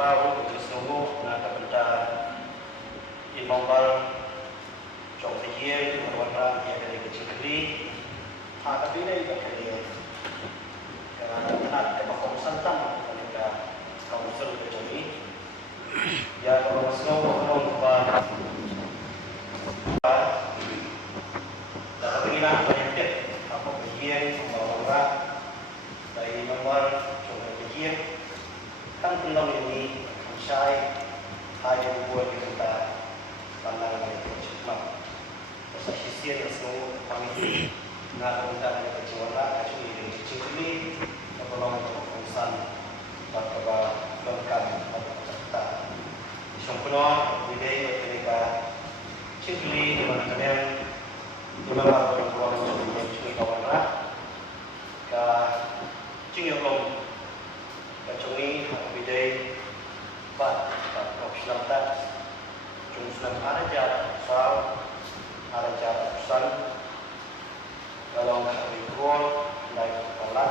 baru untuk semua na kabenta imambal trong tiye warna ya dari kecil ha tapi ini juga kali karena nak makan santam mereka kawasan kecil ya kalau semua orang dah penginan banyak apa bagian pembawa dari nomor coba bagian kan tentang ini saya hanya buat kita pandang dari cepat pasal sisi yang semua kami nak kita ada kecuali kecuali dari kecil ini kalau untuk urusan bapa lengkap atau serta sempurna budaya mereka cili di mana kalian dimana perempuan yang cili kawan lah ke cingyong ke cumi budaya bat opsional tak jumlah araja soal araja urusan kalau berikut naik kepala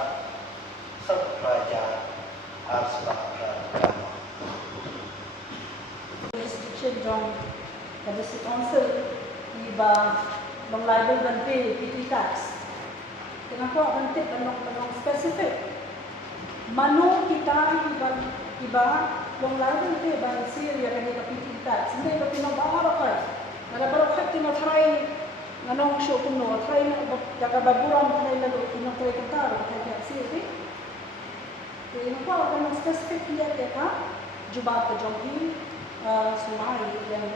serta harus beragama. Dong kada si council iba long liable bante PT tax kenapa bante tanong specific mano kita iba long liable bante ban Syria kani ka PT tax hindi ba pinabara ka nara baro khat tino try nganong show kuno try na kagababuran try na do tino try kantar kaya Syria kenapa tanong specific niya ka jubat ka jogi Sumai yang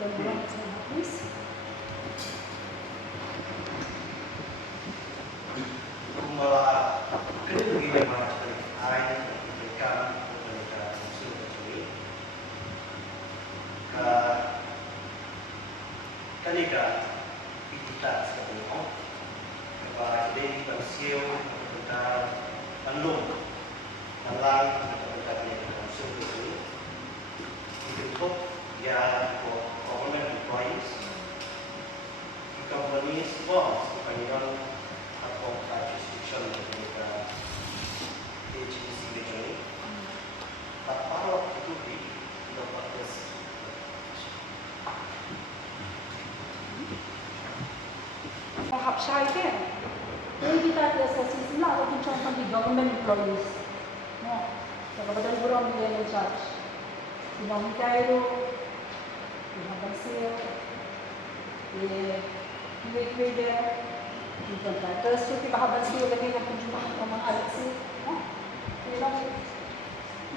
berbulan sama habis. Malah kedua dia malah air ikan mereka musuh kecil. Ketika kita seperti itu, kepada dia bersiul kita andung, malang kita dia musuh kecil. Untuk ya government employees, companies, bonds, depending on apa jurisdiction mereka HDC region. Tak perlu itu di dapat des. Hab saya kan, ini kita asasi sila atau contoh di government employees. No, kalau badan buron dia yang charge. Pinong Cairo, Pinong Basil, Trader, contractors, so kita Basil lagi ng penjumpahan ng mga Alexi.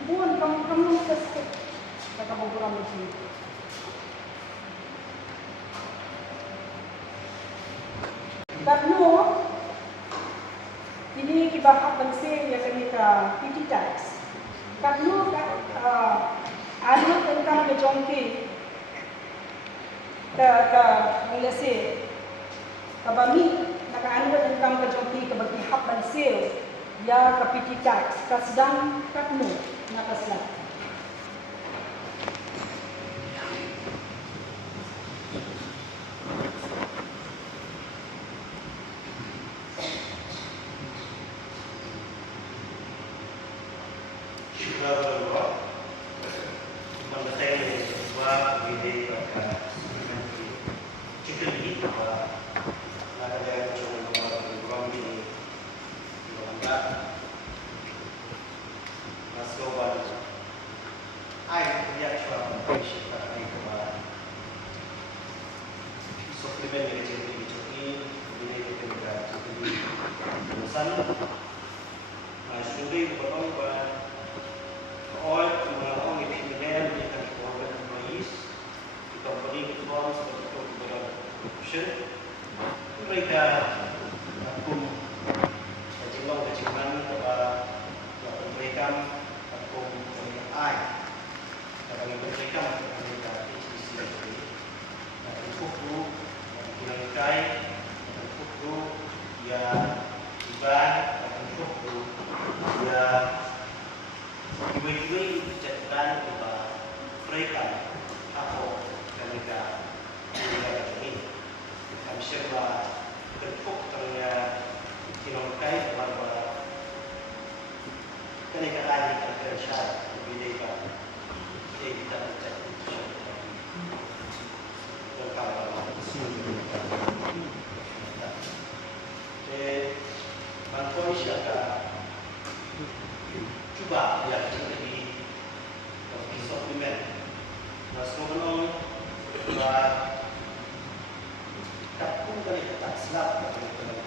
Buwan kamu kasi kataburan mo siya. Katlo, ini kita Basil ya kanita PT tax. Katlo annual income ke jongki mula se kabami naka annual income ke jongki ke bagi hak ban sale ya ke PT tax kasdang katmu nakasla kenegaraan yang terkait berbeda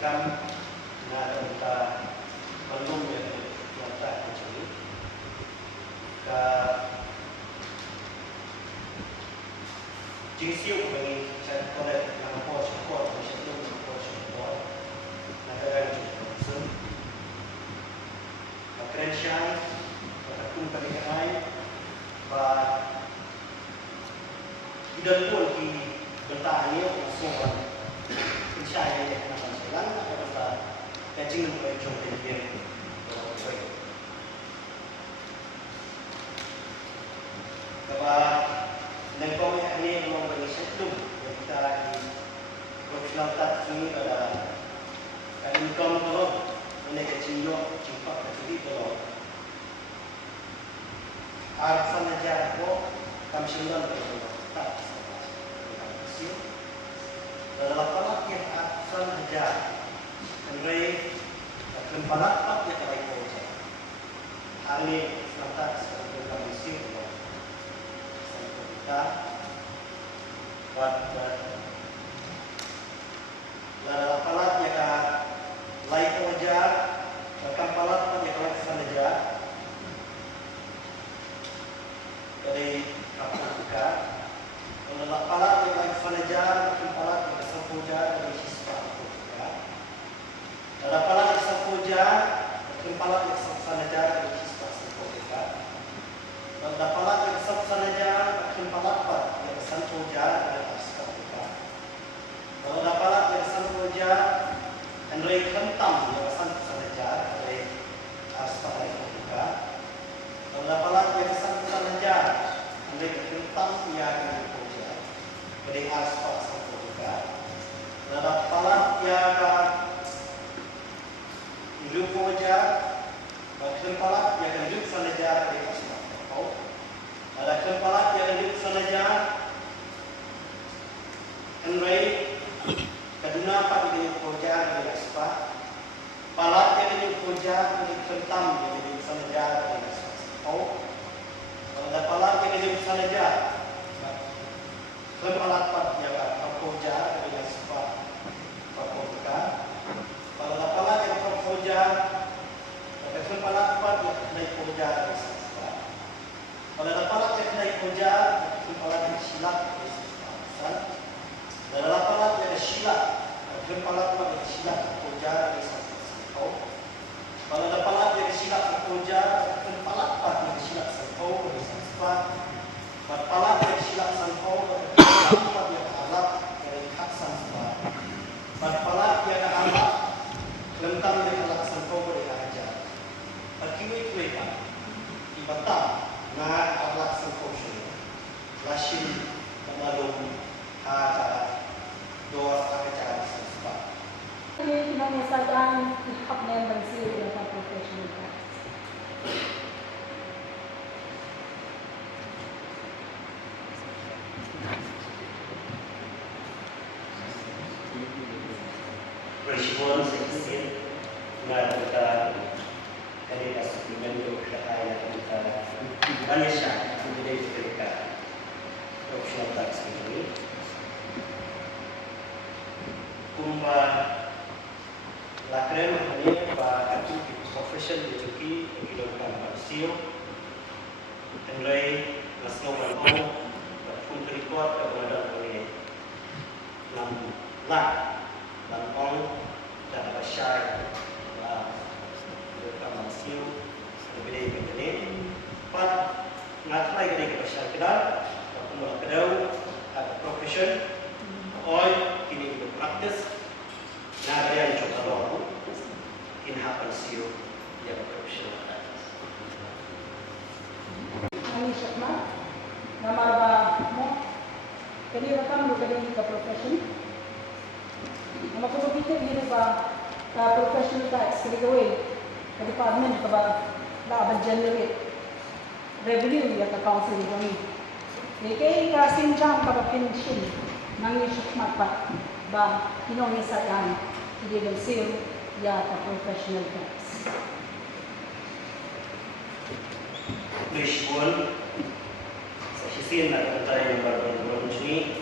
income na kita belum yang tak kecil ka jinsiu bagi saya kolek yang pos kuat macam tu pos kuat negara itu keren syai ataupun pernikahan tidak pun di bertahan ini semua syai yang akan selang atau kacing untuk contoh dia bahwa nengkong ini memang bagi satu yang kita di profesional tak ini adalah income kalau mereka cinyo cepat jadi kalau arsan aja ko kami sembilan tak dalam palak yang arsan aja Andrei kempalat pak yang kami kerja hari ini serta sebagai komisi kita buat dalam palak yang lain kerja kempalat pak yang kami kerja dari kapal dalam palak yang kami kerja kempalat yang kesempuja dari siswa dalam palak yang kesempuja kempalat yang kesempuja dari siswa sempuja dalam palak yang kesempuja kempalat yang kesempuja dari siswa dalam palak yang kesempuja Andrei kentam yang kesempuja dari siswa sempuja dalam palak yang kesempuja Andrei kentam yang kesempuja dari siswa sempuja dalam palak yang hidup saja, kempalat yang hidup saja dari asma. Ada kempalat yang hidup saja, Andrei kedua apa dari kerja dari asma. Palat yang hidup kerja dari kentam yang hidup saja dari asma. Ada palat yang hidup saja, kempalat yang kerja dari asma. Kalau dapat yang kerja, kalau dapat yang naik kerja, kalau dapat yang naik kerja, kalau yang silap, kalau dapat yang silap, kalau yang silap kerja, kalau dapat yang silap kerja, kalau yang silap sangkau, kalau yang silap sangkau, kalau yang alat dari hak sangkau. Padahal yang alat lengkap dengan alat sangkau boleh ajar. Akibat mereka ibadah nak alat sangkau sini. Lasin kemalum ada dua acara sangkau. Ini mengesahkan hak membership dalam profesional. Respon seksin melakukan dari suplemen dokter kita Malaysia menjadi mereka profesional taksi ini kumba lakrem ini pak aku profesion di Turki dilakukan pasio mulai nasional bank pun terikut kepada oleh 6 lakh Lampung dan Masyarakat Berkama Siu Lebih dari ini 4 Ngatlai dari Masyarakat Pemula kedau Ada profession Oi Kini berpraktis Nah ada yang coba lalu Inhapan Siu Yang profesional Ini Syakma Nama apa mo Kini rekam lu kini ke profession Nama ko kita ini ba professional tax kali gawin ke department ka ba laban generate revenue ya ka council kami. Kaya kasing jam ka ba pension nang isyukmat pa ba kinong isayan hindi ng sale ya ka professional tax. Respon sa sisi na tayo ng barang ini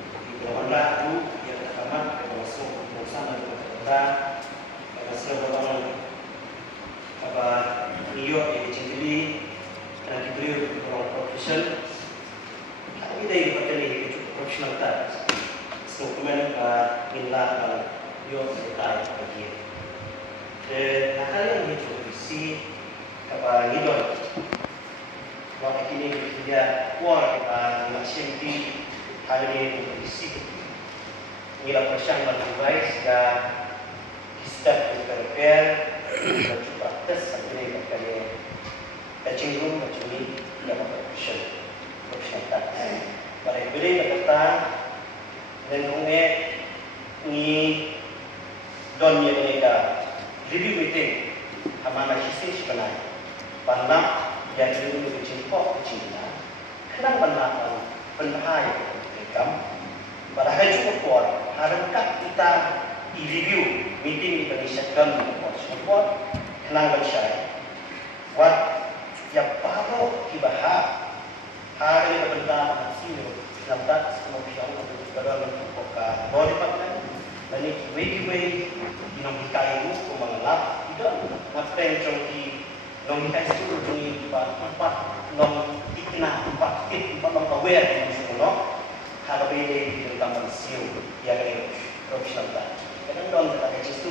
di bawah laku yang terdapat masuk sana Anda karena sebelum apa New York yang dicintili dan diberi orang profesional, kami dari berkali cukup profesional tak. Dokumen inilah dan New York terkait bagi. Dan kali ini juga isi apa New waktu ini dia keluar kita masih di hari ini isi nilai persiapan device dan step prepare dan juga tes sampai kali patching room macam ni dapat professional tak. Pada beri kata dan unge ni don yang mereka review meeting hamana sisi sebenarnya pandang yang dulu berjumpa Cina, kenapa penahai mereka? Padahal cukup kuat. Harapkan kita di review meeting Indonesia dan support kenapa saya? Buat yang baru dibahas hari kebentar sini nampak semua pihak untuk berada untuk body partner dan ini way dinamika itu mengelak tidak materi di nongkai itu di empat nong ikna empat nong aware yang semua harap ini di dalam siu yang profesional. Kadang dong kita kecil tu